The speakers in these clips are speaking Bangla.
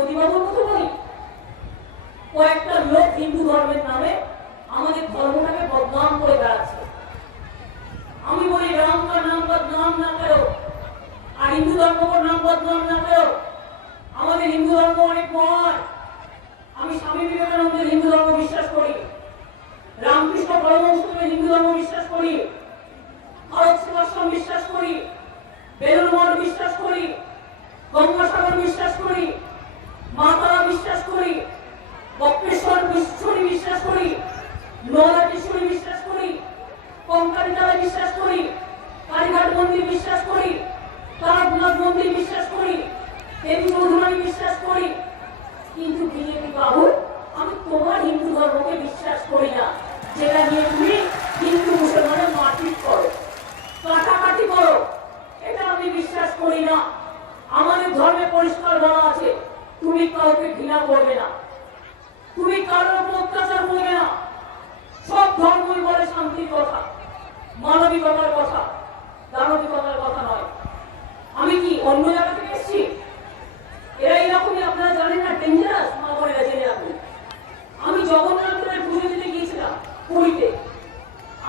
প্রতিবাদন কথা বলি কয়েকটা লোক হিন্দু ধর্মের নামে আমাদের ধর্মটাকে বদনাম করে বেড়াচ্ছে। আমি বলি, রাম নাম বদনাম না করো। আর হিন্দু ধর্মকর নাম বদনাম না করো। আমাদের হিন্দু ধর্ম অনেক মহান। আমি স্বামী বিবেকানন্দের হিন্দু ধর্ম বিশ্বাস করি। রামকৃষ্ণ পরমহংসকে হিন্দু ধর্ম বিশ্বাস করি। ভারত সেবাশ্রম বিশ্বাস করি। বেলুর মঠ বিশ্বাস করি। গঙ্গাসাগর বিশ্বাস করি। মা তারা বিশ্বাস করি, বক্রেশ্বর ঈশ্বরী বিশ্বাস করি নলাটেশ্বরী বিশ্বাস করি কঙ্কারিতলা বিশ্বাস করি, কালীঘাট মন্দির বিশ্বাস করি তারানাথ মন্দির বিশ্বাস করি, দেবী বিশ্বাস করি। কিন্তু বিজেপি বাবু, আমি তোমার হিন্দু ধর্মকে বিশ্বাস করি না। যেটা নিয়ে তুমি হিন্দু মুসলমানের মারপিট করো, কাটাকাটি করো, এটা আমি বিশ্বাস করি না। আমাদের ধর্মে পরিষ্কার বলা আছে তুমি কাউকে ঘৃণা করবে না। তুমি কারোর উপর অত্যাচার করবে না। সব ধর্মই বলে শান্তির কথা, মানবিকতার কথা, দানবিকতার কথা নয়। আমি কি অন্য জায়গা থেকে এসেছি? এরা এরকমই, আপনারা জানেন না ডেঞ্জারাস মা বোনেরা জেনে রাখুন আমি জগন্নাথের পুজো দিতে গিয়েছিলাম, পুরীতে।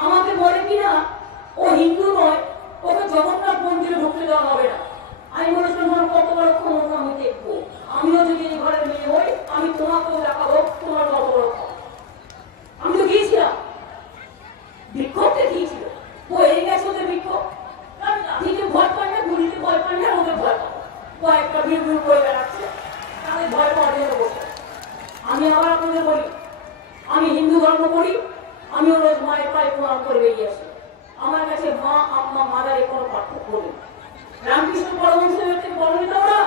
আমাকে বলে কিনা, ও হিন্দু নয়, ওকে জগন্নাথ মন্দিরে ঢুকতে দেওয়া হবে না। আমি বলেছিলাম, তোমার কত বড় ক্ষমতা আমি দেখব আমিও যদি এই ঘরের মেয়ে হই আমি তোমাকেও দেখাবো তোমার কত বড় ক্ষমতা আমি তো গিয়েছিলাম বিক্ষোভ দেখিয়েছিল ও এই গেছে ওদের বিক্ষোভ কারণ লাঠিকে ভয় পায় না গুলিতে ভয় পায় না ওদের ভয় পায় কয়েকটা ভিড় ভিড় করে বেড়াচ্ছে। তাদের ভয় পাওয়ার জন্য বসে। আমি আবার আপনাদের বলি, আমি হিন্দু ধর্ম করি আমিও রোজ মায়ের পায়ে প্রণাম করে বেরিয়ে আসি। আমার কাছে মা, আম্মা, মাদারে কোনো পার্থক্য নেই। রামকৃষ্ণ পরমহংসের থেকে ওরা।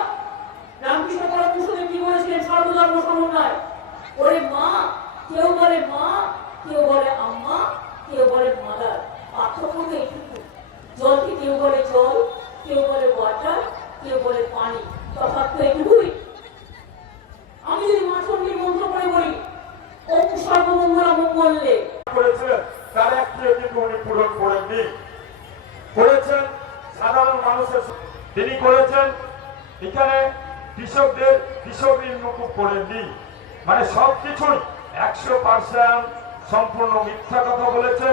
কিন্তু পূরণ করেননি। করেছেন সাধারণ মানুষের তিনি করেছেন, এখানে কৃষকদের কৃষক ঋণ মুকুব করেননি। মানে সব একশো পার্সেন্ট সম্পূর্ণ মিথ্যা কথা বলেছেন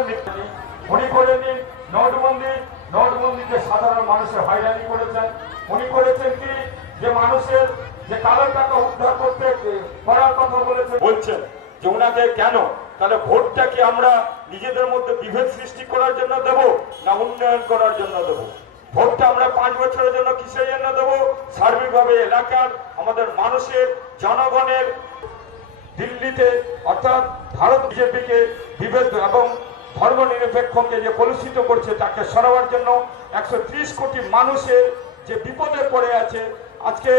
উনি করেননি, নোটবন্দি নোটবন্দিতে সাধারণ মানুষের হয়রানি করেছেন। উনি করেছেন কি? যে মানুষের যে কালো টাকা উদ্ধার করতে, করার কথা বলেছেন। বলছেন যে ওনাকে কেন তাহলে ভোটটা কি আমরা নিজেদের মধ্যে বিভেদ সৃষ্টি করার জন্য দেব না উন্নয়ন করার জন্য দেব? ভোটটা আমরা পাঁচ বছরের জন্য কিসের জন্য দেবো? সার্বিকভাবে এলাকার, আমাদের মানুষের, জনগণের, দিল্লিতে, অর্থাৎ ভারত বিজেপিকে বিভেদ এবং ধর্ম নিরপেক্ষকে যে কলুষিত করছে তাকে সরাবার জন্য একশো ত্রিশ কোটি মানুষের যে বিপদে পড়ে আছে, আজকে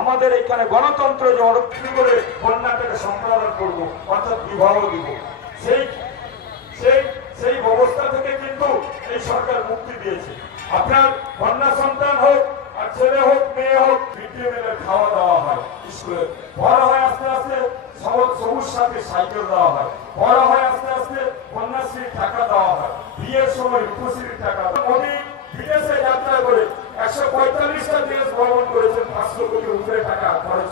আমাদের এখানে গণতন্ত্র যে অরক্ষণ করে কন্যাটাকে সম্পাদন করব, অর্থাৎ বিবাহ দিব। সেই সেই সেই ব্যবস্থা থেকে কিন্তু এই সরকার মুক্তি দিয়েছে। আপনার কন্যা সন্তান হোক আর ছেলে হোক, মেয়ে হোক মিড ডে খাওয়া দাওয়া হয় স্কুলে। বড় হয় আস্তে আস্তে সবুজ সাথে সাইকেল দেওয়া হয়। বড় হয় আস্তে আস্তে কন্যাশ্রীর টাকা দেওয়া হয়। বিয়ের সময় রূপশ্রীর টাকা। মোদী বিদেশে যাত্রা করে একশো পঁয়তাল্লিশটা দেশ ভ্রমণ করেছেন পাঁচশো কোটি